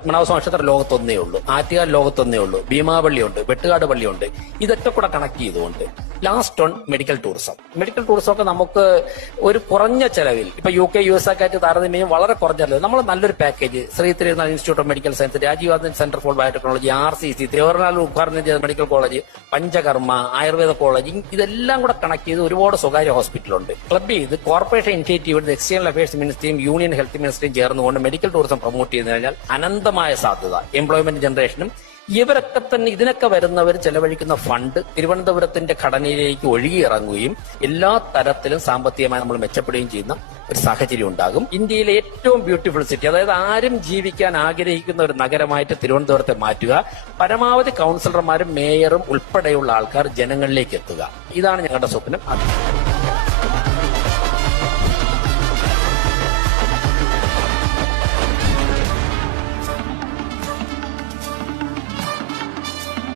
പത്മനാഭസ്വാമി ക്ഷേത്രം ലോകത്തൊന്നേ ഉള്ളൂ, ആറ്റുകാൽ ലോകത്തൊന്നേ ഉള്ളൂ, ഭീമാപള്ളിയുണ്ട്, വെട്ടുകാട് പള്ളിയുണ്ട്. ഇതൊക്കെ കൂടെ കണക്ട് ചെയ്തുകൊണ്ട് last on medical tourism. Medical tourism ഒക്കെ നമുക്ക് ഒരു കുറഞ്ഞ ചെലവിൽ, ഇപ്പൊ UK US ഒക്കെ ആയിട്ട് താരതമ്യം വളരെ കുറഞ്ഞ ചെലവ് നമ്മൾ നല്ലൊരു package Sree Thiruvananthapuram institute of medical science, Rajiv Gandhi centre for biotechnology, RCC Thiruvananthapuram ഉദ്ഘാടനം ചെയ്ത medical college, panchakarma Ayurveda college, ഇതെല്ലാം കൂടെ കണക്ട് ചെയ്ത് ഒരുപാട് സ്വകാര്യ ഹോസ്പിറ്റലുണ്ട്. ക്ലബ് ചെയ്ത് കോർപ്പറേഷൻ ഇനിഷ്യേറ്റീവ് എക്സ്റ്റേണൽ അഫയേഴ്സ് മിനിസ്ട്രിയും യൂണിയൻ ഹെൽത്ത് മിനിസ്ട്രിയും ചേർന്നുകൊണ്ട് മെഡിക്കൽ ടൂറിസം പ്രൊമോട്ട് ചെയ്തു കഴിഞ്ഞാൽ അനന്തമായ സാധ്യത, എംപ്ലോയ്മെന്റ് ജനറേഷനും. ഇവരൊക്കെ തന്നെ ഇതിനൊക്കെ വരുന്നവർ ചെലവഴിക്കുന്ന ഫണ്ട് തിരുവനന്തപുരത്തിന്റെ ഘടനയിലേക്ക് ഒഴുകിയിറങ്ങുകയും എല്ലാ തരത്തിലും സാമ്പത്തികമായി നമ്മൾ മെച്ചപ്പെടുകയും ചെയ്യുന്ന ഒരു സാഹചര്യം ഉണ്ടാകും. ഇന്ത്യയിലെ ഏറ്റവും ബ്യൂട്ടിഫുൾ സിറ്റി, അതായത് ആരും ജീവിക്കാൻ ആഗ്രഹിക്കുന്ന ഒരു നഗരമായിട്ട് തിരുവനന്തപുരത്തെ മാറ്റുക, പരമാവധി കൗൺസിലർമാരും മേയറും ഉൾപ്പെടെയുള്ള ആൾക്കാർ ജനങ്ങളിലേക്ക് എത്തുക, ഇതാണ് ഞങ്ങളുടെ സ്വപ്നം.